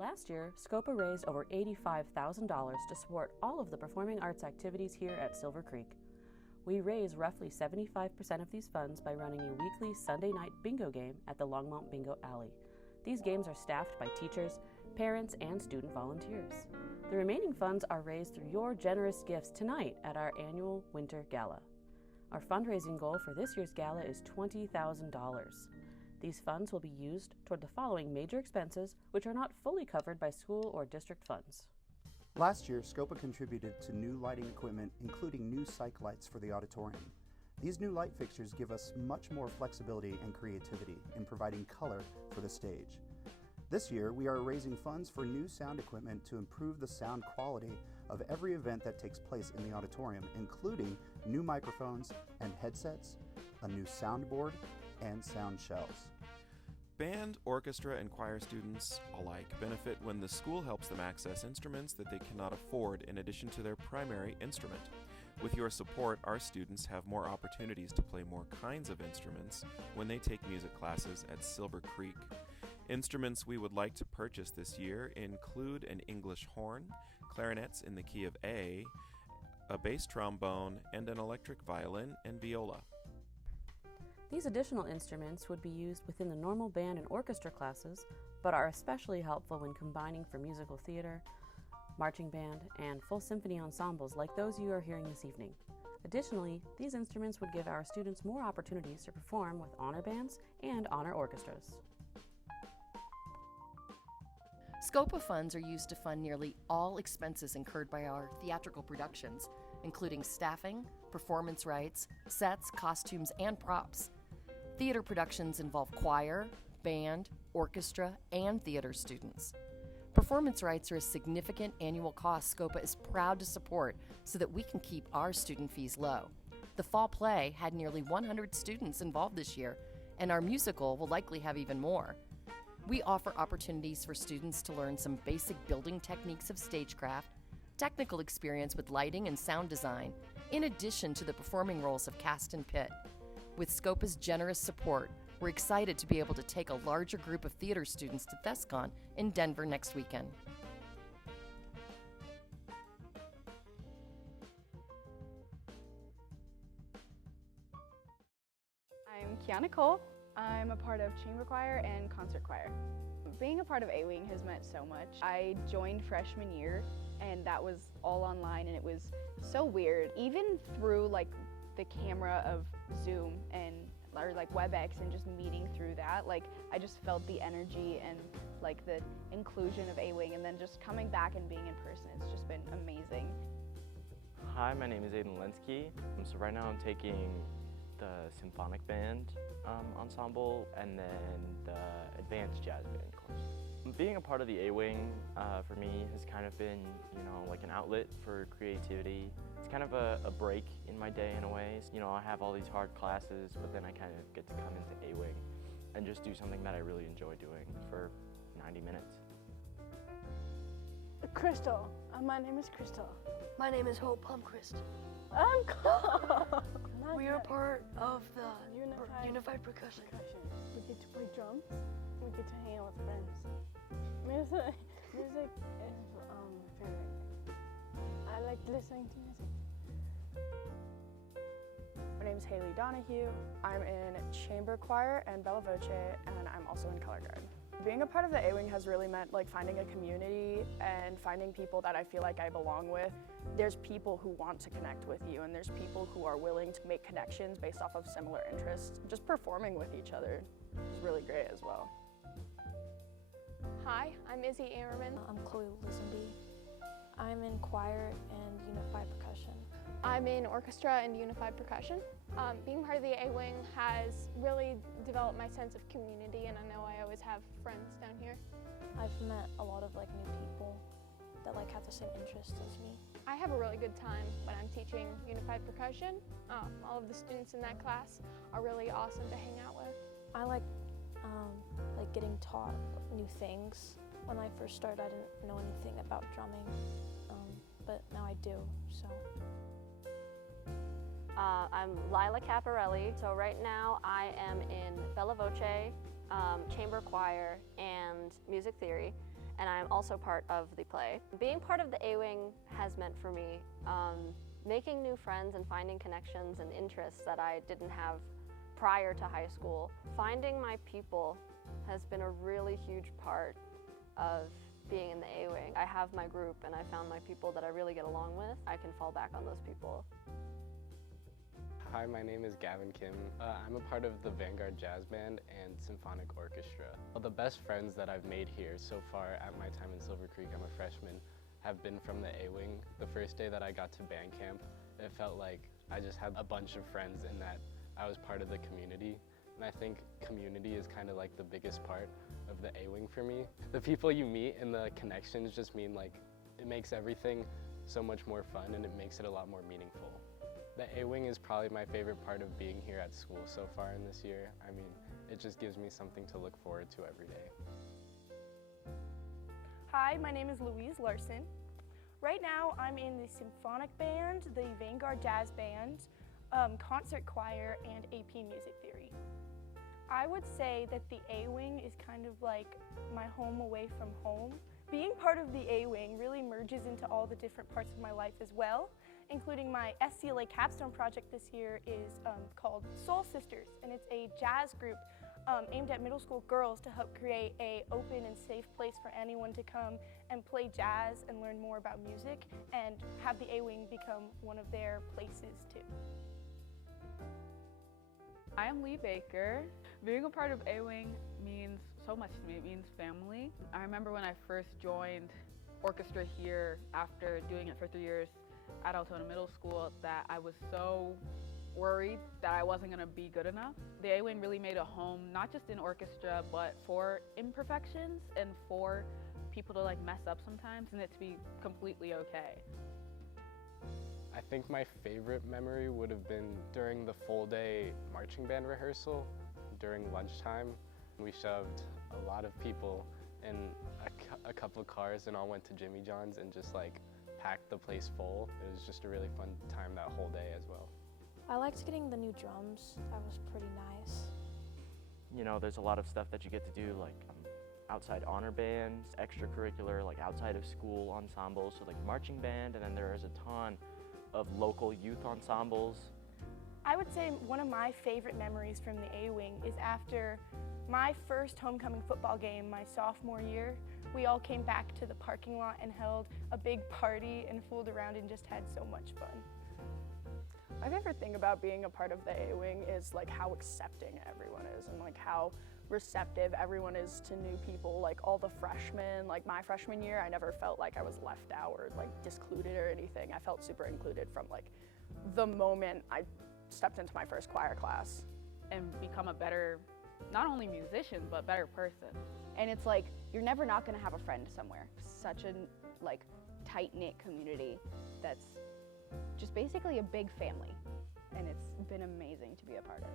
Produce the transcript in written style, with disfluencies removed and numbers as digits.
Last year, Scopa raised over $85,000 to support all of the performing arts activities here at Silver Creek. We raise roughly 75% of these funds by running a weekly Sunday night bingo game at the Longmont Bingo Alley. These games are staffed by teachers, parents, and student volunteers. The remaining funds are raised through your generous gifts tonight at our annual Winter Gala. Our fundraising goal for this year's gala is $20,000. These funds will be used toward the following major expenses, which are not fully covered by school or district funds. Last year, Scopa contributed to new lighting equipment, including new cyc lights for the auditorium. These new light fixtures give us much more flexibility and creativity in providing color for the stage. This year, we are raising funds for new sound equipment to improve the sound quality of every event that takes place in the auditorium, including new microphones and headsets, a new soundboard, and sound shells. Band, orchestra, and choir students alike benefit when the school helps them access instruments that they cannot afford in addition to their primary instrument. With your support, our students have more opportunities to play more kinds of instruments when they take music classes at Silver Creek. Instruments we would like to purchase this year include an English horn, clarinets in the key of A, a bass trombone, and an electric violin and viola. These additional instruments would be used within the normal band and orchestra classes, but are especially helpful when combining for musical theater, marching band, and full symphony ensembles like those you are hearing this evening. Additionally, these instruments would give our students more opportunities to perform with honor bands and honor orchestras. Scopa funds are used to fund nearly all expenses incurred by our theatrical productions, including staffing, performance rights, sets, costumes, and props. Theater productions involve choir, band, orchestra, and theater students. Performance rights are a significant annual cost Scopa is proud to support so that we can keep our student fees low. The fall play had nearly 100 students involved this year, and our musical will likely have even more. We offer opportunities for students to learn some basic building techniques of stagecraft, technical experience with lighting and sound design, in addition to the performing roles of cast and pit. With Scopa's generous support, we're excited to be able to take a larger group of theater students to ThesCon in Denver next weekend. I'm Kiana Cole. I'm a part of chamber choir and concert choir. Being a part of A-Wing has meant so much. I joined freshman year and that was all online and it was so weird. Even through the camera of Zoom or WebEx and just meeting through that, I just felt the energy and the inclusion of A-Wing, and then just coming back and being in person, it's just been amazing. Hi, my name is Aiden Linsky. So right now I'm taking the symphonic band ensemble and then the advanced jazz band course. Being a part of the A-Wing for me has kind of been, like an outlet for creativity. It's kind of a break in my day in a way. I have all these hard classes, but then I kind of get to come into A-Wing and just do something that I really enjoy doing for 90 minutes. Crystal. My name is Crystal. My name is Hope Plumchrist. I'm Cole. We are part of the Unified Percussion. We get to play drums. We get to hang out with friends. Music is my favorite. I like listening to music. My name is Haley Donahue. I'm in chamber choir and bella voce, and I'm also in color guard. Being a part of the A-Wing has really meant finding a community and finding people that I feel like I belong with. There's people who want to connect with you, and there's people who are willing to make connections based off of similar interests. Just performing with each other is really great as well. Hi, I'm Izzy Amerman. I'm Chloe Lisenby. I'm in choir and unified percussion. I'm in orchestra and unified percussion. Being part of the A-Wing has really developed my sense of community, and I know I always have friends down here. I've met a lot of new people that have the same interests as me. I have a really good time when I'm teaching unified percussion. All of the students in that class are really awesome to hang out with. I like getting taught new things. When I first started, I didn't know anything about drumming, but now I do, so. I'm Lila Caparelli. So right now I am in bella voce, chamber choir, and music theory. and I'm also part of the play. Being part of the A-Wing has meant for me making new friends and finding connections and interests that I didn't have prior to high school. Finding my people has been a really huge part of being in the A-Wing. I have my group and I found my people that I really get along with. I can fall back on those people. Hi, my name is Gavin Kim. I'm a part of the Vanguard Jazz Band and Symphonic Orchestra. Well, the best friends that I've made here so far at my time in Silver Creek, I'm a freshman, have been from the A-Wing. The first day that I got to band camp, it felt like I just had a bunch of friends in that I was part of the community. And I think community is kind of like the biggest part of the A-Wing for me. The people you meet and the connections just mean like, it makes everything so much more fun and it makes it a lot more meaningful. The A-Wing is probably my favorite part of being here at school so far in this year. I mean, it just gives me something to look forward to every day. Hi, my name is Louise Larson. Right now, I'm in the Symphonic Band, the Vanguard Jazz Band, Concert Choir, and AP Music Theory. I would say that the A-Wing is kind of like my home away from home. Being part of the A-Wing really merges into all the different parts of my life as well, including my SCLA capstone project this year is called Soul Sisters, and it's a jazz group aimed at middle school girls to help create an open and safe place for anyone to come and play jazz and learn more about music and have the A-Wing become one of their places too. I am Lee Baker. Being a part of A-Wing means so much to me. It means family. I remember when I first joined orchestra here after doing it for 3 years at Altona Middle School that I was so worried that I wasn't going to be good enough. The A-Wing really made a home, not just in orchestra, but for imperfections and for people to like mess up sometimes and it to be completely okay. I think my favorite memory would have been during the full day marching band rehearsal. During lunchtime, we shoved a lot of people in a couple cars and all went to Jimmy John's and just like packed the place full. It was just a really fun time that whole day as well. I liked getting the new drums. That was pretty nice. You know, there's a lot of stuff that you get to do, like outside honor bands, extracurricular, like outside of school ensembles, so like marching band, and then there is a ton of local youth ensembles. I would say one of my favorite memories from the A-Wing is after my first homecoming football game my sophomore year. We all came back to the parking lot and held a big party and fooled around and just had so much fun. My favorite thing about being a part of the A-Wing is like how accepting everyone is and like how receptive everyone is to new people. Like all the freshmen, like my freshman year, I never felt like I was left out or like discluded or anything. I felt super included from like the moment I stepped into my first choir class. And become a better, not only musician, but better person. And it's like, you're never not gonna have a friend somewhere. Such a like tight-knit community that's just basically a big family. And it's been amazing to be a part of.